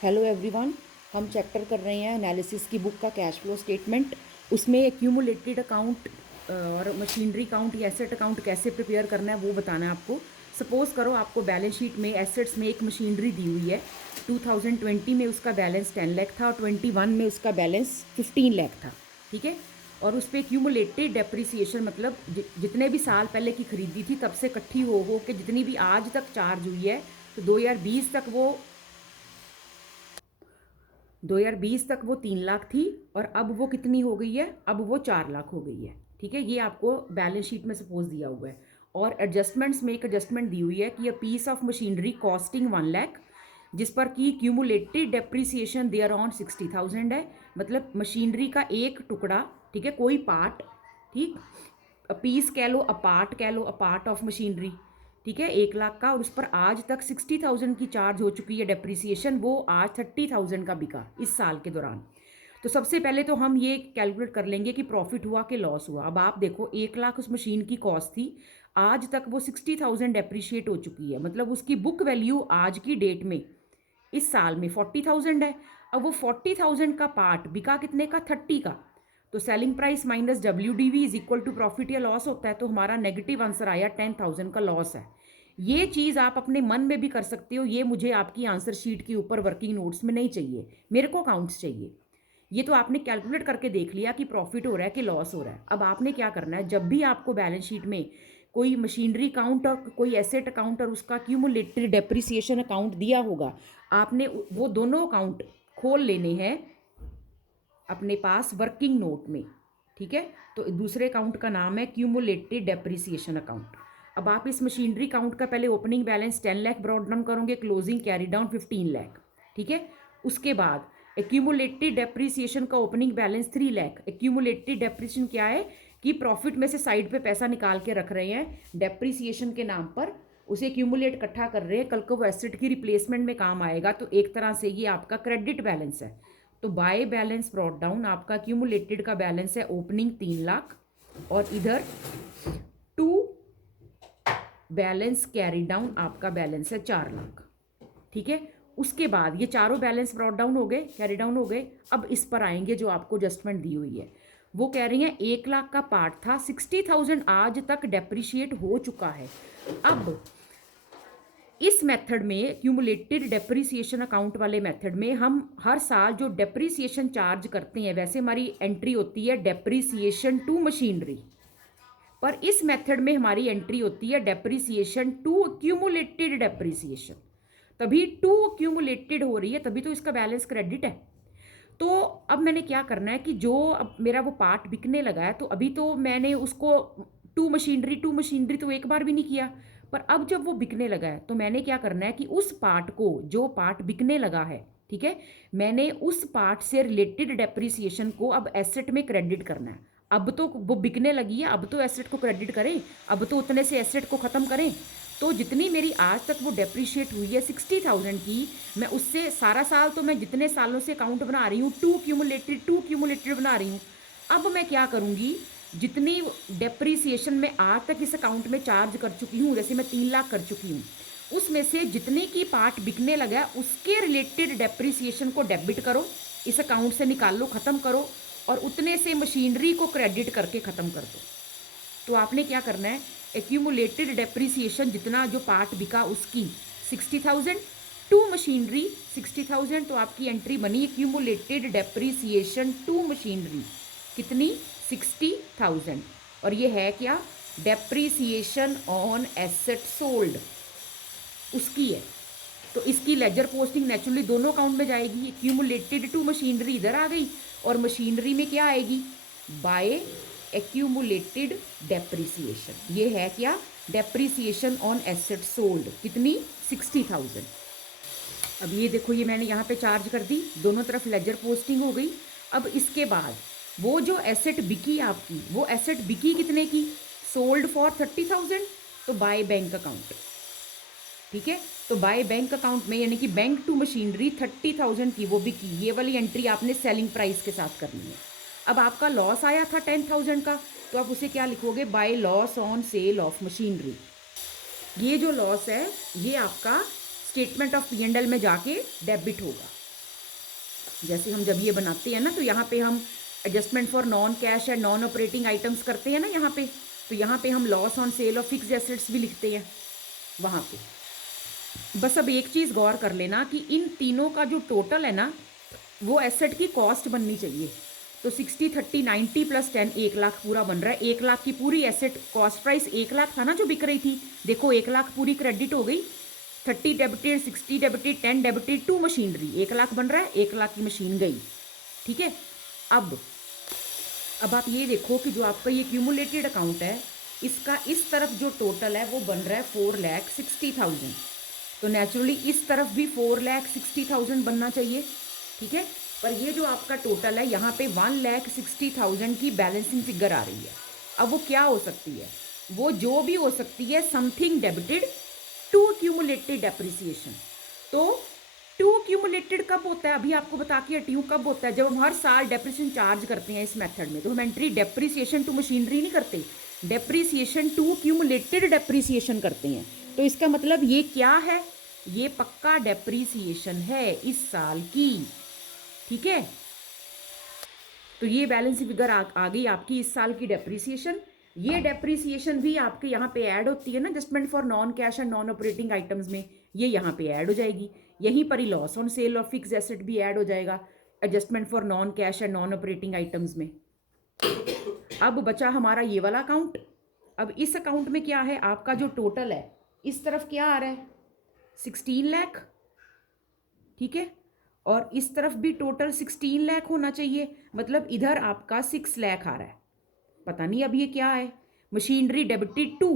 Hello everyone, हम chapter कर रहे हैं एनालिसिस की बुक का कैश फ्लो स्टेटमेंट। उसमें एक्यूमुलेटेड अकाउंट और मशीनरी अकाउंट या एसेट अकाउंट कैसे प्रिपेयर करना है वो बताना है आपको। सपोज़ करो आपको बैलेंस शीट में एसेट्स में एक मशीनरी दी हुई है। 2020 में उसका बैलेंस 10 लाख था और 21 में उसका बैलेंस 15 लाख था। ठीक है। और उस पर एक्यूमुलेटेड डेप्रिसिएशन मतलब जितने भी साल पहले की खरीदी थी तब से इकट्ठी हो के जितनी भी आज तक चार्ज हुई है, तो 2020 तक वो 3 लाख थी और अब वो कितनी हो गई है, अब वो 4 लाख हो गई है। ठीक है, ये आपको बैलेंस शीट में सपोज दिया हुआ है। और एडजस्टमेंट्स में एक एडजस्टमेंट दी हुई है कि a piece of machinery costing 1 lakh, जिस पर कि क्यूमुलेटेड डेप्रिसिएशन देयर ऑन 60,000 है। मतलब मशीनरी का एक टुकड़ा, ठीक है, कोई पार्ट, ठीक, पीस कह लो, अपार्ट कह लो, अपार्ट ऑफ मशीनरी, ठीक है, 1 लाख का, और उस पर आज तक 60,000 की चार्ज हो चुकी है डेप्रिसिएशन, वो आज 30,000 का बिका इस साल के दौरान। तो सबसे पहले तो हम ये कैलकुलेट कर लेंगे कि प्रॉफिट हुआ कि लॉस हुआ। अब आप देखो, 1 लाख उस मशीन की कॉस्ट थी, आज तक वो 60,000 डेप्रिशिएट हो चुकी है। मतलब उसकी बुक वैल्यू आज की डेट में इस साल में 40,000 है। अब वो 40,000 का पार्ट बिका कितने का, 30 का। तो selling price minus WDV is equal to profit या लॉस होता है। तो हमारा नेगेटिव आंसर आया 10,000 का लॉस है। ये चीज़ आप अपने मन में भी कर सकते हो। ये मुझे आपकी आंसर शीट के ऊपर वर्किंग नोट्स में नहीं चाहिए, मेरे को अकाउंट्स चाहिए। ये तो आपने कैलकुलेट करके देख लिया कि प्रॉफिट हो रहा है कि लॉस हो रहा है। अब आपने क्या करना है, जब भी आपको बैलेंस शीट में कोई मशीनरी अकाउंट और कोई एसेट अकाउंट और उसका क्यूमुलेटेड डेप्रिसिएशन अकाउंट दिया होगा, आपने वो दोनों अकाउंट खोल लेने हैं अपने पास वर्किंग नोट में। ठीक है, तो दूसरे अकाउंट का नाम है क्यूमुलेटेड डेप्रिसिएशन अकाउंट। अब आप इस मशीनरी अकाउंट का पहले opening balance 10 lakh brought down करोगे, क्लोजिंग कैरी डाउन 15 लाख। ठीक है, उसके बाद एक्यूमुलेटेड डेप्रिसिएशन का opening balance 3 lakh. Accumulated depreciation क्या है कि प्रॉफिट में से साइड पे पैसा निकाल के रख रहे हैं डेप्रिसिएशन के नाम पर, उसे एक्यूमुलेट इकट्ठा कर रहे हैं, कल को वो एसेट की रिप्लेसमेंट में काम आएगा। तो एक तरह से ये आपका क्रेडिट बैलेंस है। तो बाय बैलेंस ब्रॉट डाउन आपका क्यूमुलेटेड का बैलेंस है ओपनिंग 3 लाख, और इधर टू बैलेंस कैरी डाउन आपका बैलेंस है 4 लाख। ठीक है, उसके बाद ये चारों बैलेंस ब्रॉट डाउन हो गए, कैरी डाउन हो गए। अब इस पर आएंगे जो आपको एडजस्टमेंट दी हुई है। वो कह रही हैं 1 लाख का पार्ट था, 60,000 आज तक डेप्रिशिएट हो चुका है। अब इस मेथड में, क्यूमुलेटेड डेप्रिसिएशन अकाउंट वाले मेथड में, हम हर साल जो डेप्रिसिएशन चार्ज करते हैं, वैसे हमारी एंट्री होती है डेप्रिसिएशन टू मशीनरी, पर इस मेथड में हमारी एंट्री होती है डेप्रिसिएशन टू क्यूमुलेटेड डेप्रिसिएशन। तभी टू क्यूमुलेटेड हो रही है, तभी तो इसका बैलेंस क्रेडिट है। तो अब मैंने क्या करना है कि जो अब मेरा वो पार्ट बिकने लगा है, तो अभी तो मैंने उसको टू मशीनरी तो एक बार भी नहीं किया, पर अब जब वो बिकने लगा है तो मैंने क्या करना है कि उस पार्ट को, जो पार्ट बिकने लगा है, ठीक है, मैंने उस पार्ट से रिलेटेड डेप्रिसिएशन को अब एसेट में क्रेडिट करना है। अब तो वो बिकने लगी है, अब तो एसेट को क्रेडिट करें, अब तो उतने से एसेट को ख़त्म करें। तो जितनी मेरी आज तक वो डेप्रिशिएट हुई है 60,000 की, मैं उससे सारा साल, तो मैं जितने सालों से अकाउंट बना रही हूँ टू क्यूमुलेटेड बना रही हूँ। अब मैं क्या करूँगी, जितनी डेप्रिसिएशन मैं आज तक इस अकाउंट में चार्ज कर चुकी हूँ, जैसे मैं 3 लाख कर चुकी हूँ, उसमें से जितने की पार्ट बिकने लगा है उसके रिलेटेड डेप्रिसिएशन को डेबिट करो, इस अकाउंट से निकाल लो, ख़त्म करो, और उतने से मशीनरी को क्रेडिट करके ख़त्म कर दो। तो आपने क्या करना है, एक्यूमुलेटेड डेप्रिसिएशन जितना जो पार्ट बिका उसकी 60,000 टू मशीनरी 60,000, तो आपकी एंट्री बनी एक्यूमुलेटेड डेप्रिसिएशन टू मशीनरी कितनी, 60,000। और ये है क्या, डेप्रिसिएशन ऑन एसेट सोल्ड, उसकी है। तो इसकी लेजर पोस्टिंग नेचुरली दोनों अकाउंट में जाएगी। एक्यूमुलेटेड टू मशीनरी इधर आ गई, और मशीनरी में क्या आएगी, बाय एक्यूमुलेटेड डेप्रिसिएशन। ये है क्या, डेप्रिसिएशन ऑन एसेट सोल्ड कितनी, 60,000। अब ये देखो, ये मैंने यहाँ पे चार्ज कर दी, दोनों तरफ लेजर पोस्टिंग हो गई। अब इसके बाद वो जो एसेट बिकी आपकी, वो एसेट बिकी कितने की, सोल्ड फॉर 30,000, तो बाय बैंक अकाउंट। ठीक है, तो बाय बैंक अकाउंट में, यानी कि बैंक टू मशीनरी 30,000 की वो बिकी, ये वाली एंट्री आपने सेलिंग प्राइस के साथ करनी है। अब आपका लॉस आया था 10,000 का, तो आप उसे क्या लिखोगे, bye loss on sale of machinery. ये जो लॉस है ये आपका स्टेटमेंट ऑफ P&L में जाके डेबिट होगा। जैसे हम जब ये बनाते हैं ना, तो यहाँ पे हम adjustment for non cash and non operating items करते हैं ना यहाँ पे, तो यहाँ पे हम loss on sale of fixed assets भी लिखते हैं वहाँ पे। बस अब एक चीज़ गौर कर लेना कि इन तीनों का जो टोटल है ना, वो एसेट की कॉस्ट बननी चाहिए। तो 60 30 90 प्लस 10 1 लाख पूरा बन रहा है। 1 लाख की पूरी एसेट कॉस्ट प्राइस 1 लाख था ना जो बिक रही थी, देखो 1 लाख पूरी क्रेडिट हो गई। 30 debited, 60 debited, 10 debited, 2 machinery, 1 lakh बन रहा है, 1 लाख की मशीन गई। ठीक है, अब आप ये देखो कि जो आपका ये क्यूमुलेटेड अकाउंट है, इसका इस तरफ जो टोटल है वो बन रहा है 4,60,000। तो नेचुरली इस तरफ भी 4,60,000 बनना चाहिए। ठीक है, पर ये जो आपका टोटल है यहाँ पे 1,60,000 की बैलेंसिंग फिगर आ रही है। अब वो क्या हो सकती है? वो जो भी हो सकती है, something debited to accumulated depreciation. तो टू एक्यूमुलेटेड कब होता है? अभी आपको बता के हटी हूँ कब होता है। जब हम हर साल डेप्रिसिएशन चार्ज करते हैं इस मेथड में, तो हम एंट्री डेप्रिसिएशन टू मशीनरी नहीं करते, डेप्रिसिएशन टू एक्यूमुलेटेड डेप्रिसिएशन करते हैं। तो इसका मतलब ये क्या है? ये पक्का डेप्रिसिएशन है इस साल की। ठीक है, तो ये बैलेंस फिगर आ गई आपकी इस साल की डेप्रिसिएशन। ये डेप्रिसिएशन भी आपके यहाँ पे ऐड होती है ना, adjustment for non cash and non operating items में, ये यहाँ पे ऐड हो जाएगी। यहीं पर ही loss on sale of fix asset भी ऐड हो जाएगा adjustment for non cash and non operating items में। अब बचा हमारा ये वाला अकाउंट। अब इस अकाउंट में क्या है, आपका जो टोटल है इस तरफ क्या आ रहा है? 16 लाख। ठीक है, और इस तरफ भी टोटल 16 लाख होना चाहिए, मतलब इधर आपका 6 लाख आ रहा है। पता नहीं अब ये क्या है। Machinery debited 2।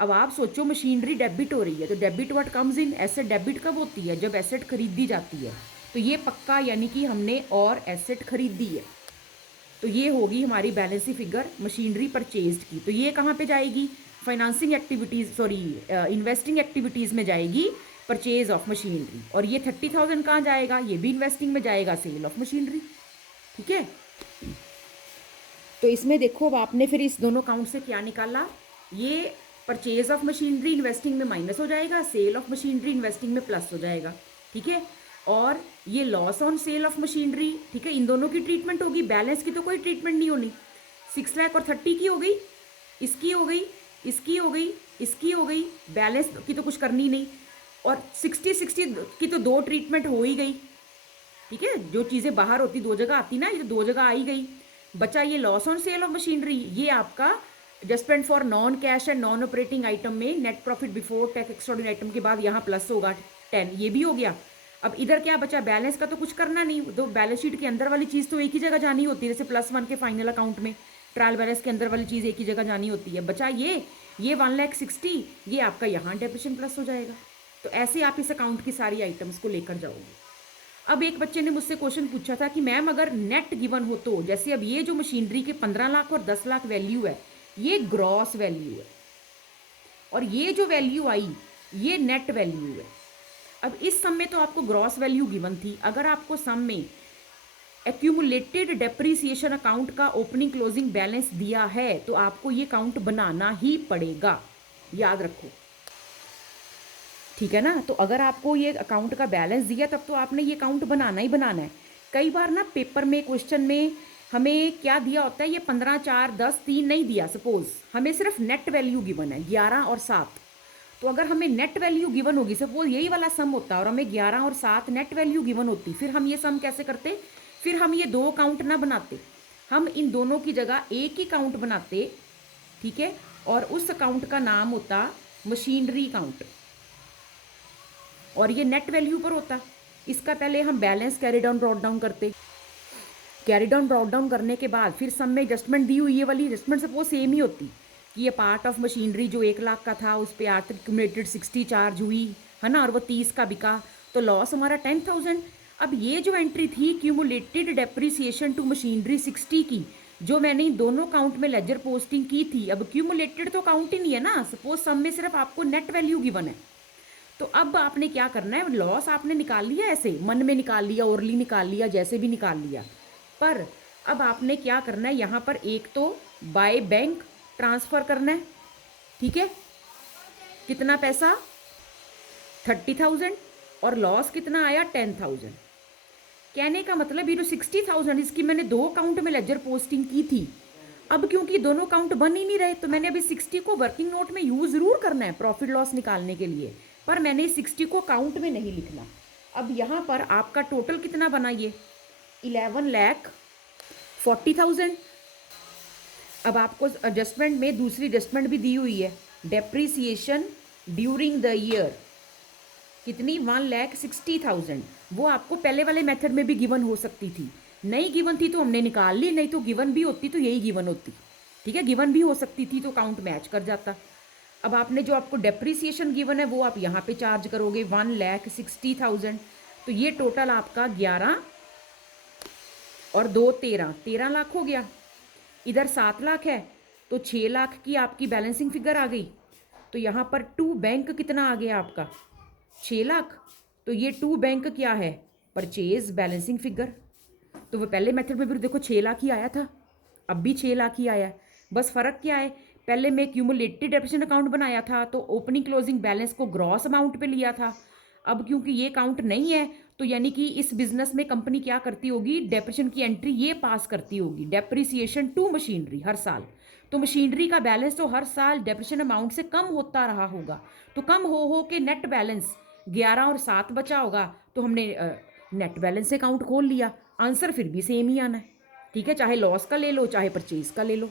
अब आप सोचो मशीनरी डेबिट हो रही है, तो debit what comes in, asset debit कब होती है? जब एसेट खरीदी जाती है। तो ये पक्का यानी कि हमने और एसेट खरीदी है। तो ये होगी हमारी बैलेंस फिगर मशीनरी परचेज्ड की। तो ये कहाँ पे जाएगी? Financing activities, sorry investing activities में जाएगी, परचेज ऑफ मशीनरी। और ये 30,000 कहाँ जाएगा? ये भी इन्वेस्टिंग में जाएगा, सेल ऑफ मशीनरी। ठीक है, तो इसमें देखो अब आपने फिर इस दोनों अकाउंट से क्या निकाला? ये परचेज ऑफ मशीनरी इन्वेस्टिंग में माइनस हो जाएगा, सेल ऑफ मशीनरी इन्वेस्टिंग में प्लस हो जाएगा। ठीक है, और ये loss on sale of machinery, ठीक है, इन दोनों की ट्रीटमेंट होगी, बैलेंस की तो कोई ट्रीटमेंट नहीं होनी। 6 लाख और 30 की हो गई, इसकी हो गई, इसकी हो गई, इसकी हो गई, बैलेंस की तो कुछ करनी नहीं। और 60 की तो 2 ट्रीटमेंट हो ही गई। ठीक है, जो चीज़ें बाहर होती 2 जगह आती ना, ये तो 2 जगह आ ही गई। बचा ये loss on sale of machinery, ये आपका adjustment for non cash and non operating item में net profit before tax extraordinary item के बाद यहाँ प्लस होगा 10, ये भी हो गया। अब इधर क्या बचा? बैलेंस का तो कुछ करना नहीं, तो बैलेंस शीट के अंदर वाली चीज़ तो एक ही जगह जानी होती है, जैसे +1 के फाइनल अकाउंट में ट्रायल बैलेंस के अंदर वाली चीज़ एक ही जगह जानी होती है। बचा ये 1,60,000, ये आपका यहाँ डेप्रिसिएशन प्लस हो जाएगा। तो ऐसे आप इस अकाउंट की सारी आइटम्स को लेकर जाओगे। अब एक बच्चे ने मुझसे क्वेश्चन पूछा था कि मैम अगर नेट गिवन हो तो, जैसे अब ये जो मशीनरी के 15 लाख और 10 लाख वैल्यू है, ये ग्रॉस वैल्यू है, और ये जो वैल्यू आई ये नेट वैल्यू है। अब इस सम में तो आपको ग्रॉस वैल्यू गिवन थी, अगर आपको सम में एक्यूमुलेटेड डेप्रिसिएशन अकाउंट का ओपनिंग क्लोजिंग बैलेंस दिया है तो आपको ये अकाउंट बनाना ही पड़ेगा, याद रखो। ठीक है ना, तो अगर आपको ये अकाउंट का बैलेंस दिया तब तो आपने ये अकाउंट बनाना ही बनाना है। कई बार ना पेपर में क्वेश्चन में हमें क्या दिया होता है, ये 15 4 10 3 नहीं दिया, सपोज हमें सिर्फ नेट वैल्यू गिवन है 11 और 7। तो अगर हमें नेट वैल्यू गिवन होगी, सपोज यही वाला सम होता और हमें 11 और 7 नेट वैल्यू गिवन होती, फिर हम ये सम कैसे करते? फिर हम ये 2 अकाउंट ना बनाते, हम इन दोनों की जगह एक ही अकाउंट बनाते। ठीक है, और उस अकाउंट का नाम होता मशीनरी अकाउंट, और ये नेट वैल्यू पर होता। इसका पहले हम balance carry down brought down करते, कैरी डाउन ब्रॉट डाउन करने के बाद फिर सम में एडजस्टमेंट दी हुई, ये वाली एडजस्टमेंट सपोज सेम ही होती कि ये पार्ट ऑफ मशीनरी जो 1 लाख का था उस पर एक्यूमुलेटेड 60 चार्ज हुई है ना, और वो 30 का बिका, तो लॉस हमारा 10,000। अब ये जो एंट्री थी क्यूमुलेटेड डेप्रिसिएशन टू मशीनरी 60 की, जो मैंने इन दोनों अकाउंट में लेजर पोस्टिंग की थी, अब क्यूमुलेटेड तो अकाउंट ही नहीं है ना, सपोज सम में सिर्फ आपको नेट वैल्यू गिवन है। तो अब आपने क्या करना है, लॉस आपने निकाल लिया, ऐसे मन में निकाल लिया, ओरली निकाल लिया, जैसे भी निकाल लिया, पर अब आपने क्या करना है, यहाँ पर एक तो बाय बैंक ट्रांसफ़र करना है। ठीक है, कितना पैसा? 30,000, और लॉस कितना आया? 10,000। कहने का मतलब ये जो 60,000 इसकी मैंने 2 अकाउंट में लेजर पोस्टिंग की थी। अब क्योंकि दोनों अकाउंट बन ही नहीं रहे तो मैंने अभी 60 को वर्किंग नोट में यूज़ ज़रूर करना है प्रॉफिट लॉस निकालने के लिए, पर मैंने 60 को अकाउंट में नहीं लिखना। अब यहाँ पर आपका टोटल कितना बना ये 11,40,000। अब आपको एडजस्टमेंट में दूसरी एडजस्टमेंट भी दी हुई है, डेप्रीसिएशन ड्यूरिंग द ईयर कितनी 1,60,000। वो आपको पहले वाले मेथड में भी गिवन हो सकती थी, नहीं गिवन थी तो हमने निकाल ली, नहीं तो गिवन भी होती तो यही गिवन होती। ठीक है, गिवन भी हो सकती थी तो अकाउंट मैच कर जाता। अब आपने जो आपको डेप्रीसिएशन गिवन है वो आप यहाँ पे चार्ज करोगे 1,60,000। तो ये टोटल आपका 11 और 2 13 लाख हो गया। इधर 7 लाख है तो 6 लाख की आपकी बैलेंसिंग फिगर आ गई। तो यहाँ पर टू बैंक कितना आ गया आपका 6 लाख। तो ये टू बैंक क्या है परचेज बैलेंसिंग फिगर। तो वो पहले मेथड में भी देखो 6 लाख ही आया था, अब भी 6 लाख ही आया। बस फ़र्क क्या है, पहले मैं क्यूमुलेटेड डेप्रिसिएशन अकाउंट बनाया था तो ओपनिंग क्लोजिंग बैलेंस को ग्रॉस अमाउंट पे लिया था। अब क्योंकि ये अकाउंट नहीं है तो यानी कि इस बिजनेस में कंपनी क्या करती होगी, डेप्रिसिएशन की एंट्री ये पास करती होगी, डेप्रिसिएशन टू मशीनरी हर साल। तो मशीनरी का बैलेंस तो हर साल डेप्रिसिएशन अमाउंट से कम होता रहा होगा, तो कम हो के नेट बैलेंस 11 और 7 बचा होगा। तो हमने नेट बैलेंस से अकाउंट खोल लिया, आंसर फिर भी सेम ही आना है। ठीक है, चाहे लॉस का ले लो चाहे परचेज का ले लो।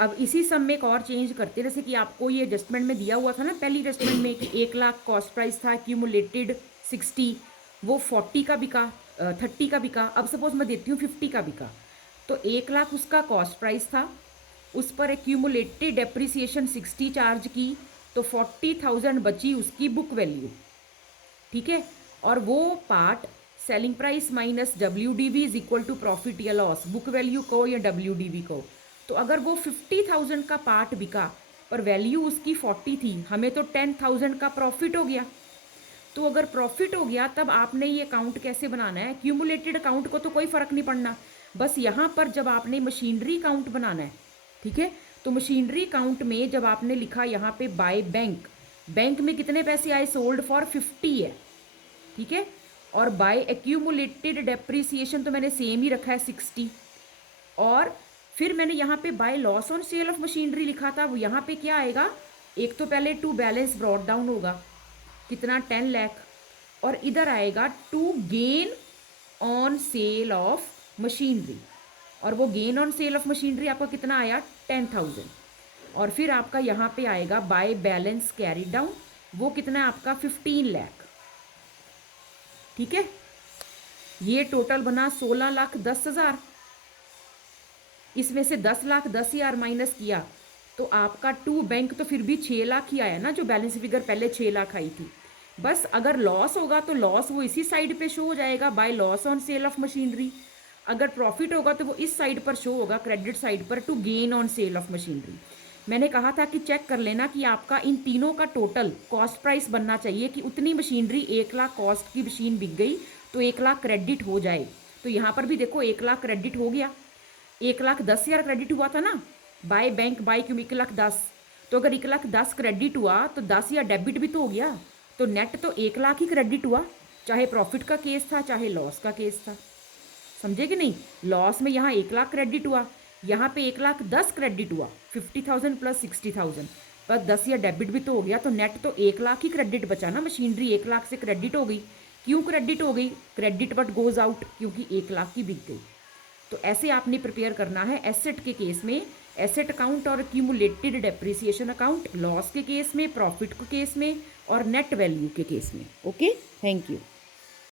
अब इसी सम में एक और चेंज करते, जैसे कि आपको ये एडजस्टमेंट में दिया हुआ था ना पहली एडजस्टमेंट में कि 1 लाख कॉस्ट प्राइस था, क्यूमुलेटेड 60, वो 40 का बिका, 30 का बिका। अब सपोज मैं देती हूँ 50 का बिका, तो 1 लाख उसका कॉस्ट प्राइस था, उस पर एक्यूमुलेटेड डेप्रिसिएशन 60 चार्ज की, तो 40,000 बची उसकी बुक वैल्यू। ठीक है, और वो part selling price minus WDV is equal to profit या लॉस, बुक वैल्यू को या WDV को। तो अगर वो 50,000 का पार्ट बिका पर वैल्यू उसकी 40 थी, हमें तो 10,000 का प्रॉफिट हो गया। तो अगर प्रॉफिट हो गया तब आपने ये अकाउंट कैसे बनाना है, क्यूमुलेटेड अकाउंट को तो कोई फ़र्क नहीं पड़ना, बस यहाँ पर जब आपने मशीनरी अकाउंट बनाना है, ठीक है, तो मशीनरी अकाउंट में जब आपने लिखा यहाँ पे बाय बैंक, बैंक में कितने पैसे आए, सोल्ड फॉर 50 है, ठीक है, और बाय एक्यूमुलेटेड डेप्रीसिएशन तो मैंने सेम ही रखा है 60, और फिर मैंने यहाँ पे bye loss on sale of machinery लिखा था, वो यहाँ पे क्या आएगा, एक तो पहले टू बैलेंस ब्रॉट डाउन होगा कितना 10 लाख, और इधर आएगा to gain on sale of machinery, और वो gain on sale of machinery आपका कितना आया 10,000, और फिर आपका यहाँ पे आएगा बाय बैलेंस कैरी डाउन, वो कितना है आपका 15 लाख। ठीक है, ये टोटल बना 16,10,000। इसमें से 10,10,000 माइनस किया तो आपका टू बैंक तो फिर भी 6 लाख ही आया ना, जो बैलेंस फिगर पहले 6 लाख आई थी। बस अगर लॉस होगा तो लॉस वो इसी साइड पे शो हो जाएगा by loss on sale of machinery, अगर प्रॉफिट होगा तो वो इस साइड पर शो होगा क्रेडिट साइड पर to gain on sale of machinery. मैंने कहा था कि चेक कर लेना कि आपका इन तीनों का टोटल कॉस्ट प्राइस बनना चाहिए कि उतनी मशीनरी 1 लाख कॉस्ट की मशीन बिक गई तो 1 लाख क्रेडिट हो जाए। तो यहाँ पर भी देखो 1 लाख क्रेडिट हो गया, 1,10,000 क्रेडिट हुआ था ना बाय बैंक बाय क्यों 1,10,000, तो अगर 1,10,000 क्रेडिट हुआ तो 10,000 डेबिट भी तो हो गया, तो नेट तो 1 लाख ही क्रेडिट हुआ, चाहे प्रॉफिट का केस था चाहे लॉस का केस था। समझे कि नहीं, लॉस में यहाँ 1 लाख क्रेडिट हुआ, यहाँ पे 1,10,000 क्रेडिट हुआ, 50,000 प्लस 60,000 बस 10,000 डेबिट भी तो हो गया, तो नेट तो 1 लाख ही क्रेडिट बचा ना, मशीनरी 1 लाख से क्रेडिट हो गई। क्यों क्रेडिट हो गई, क्रेडिट बट गोज आउट, क्योंकि 1 लाख की बिक गई। तो ऐसे आपने प्रिपेयर करना है एसेट के केस में एसेट अकाउंट और क्यूमुलेटेड डेप्रिसिएशन अकाउंट, लॉस के केस में, प्रॉफिट के केस में, और नेट वैल्यू के केस में। Okay, thank you.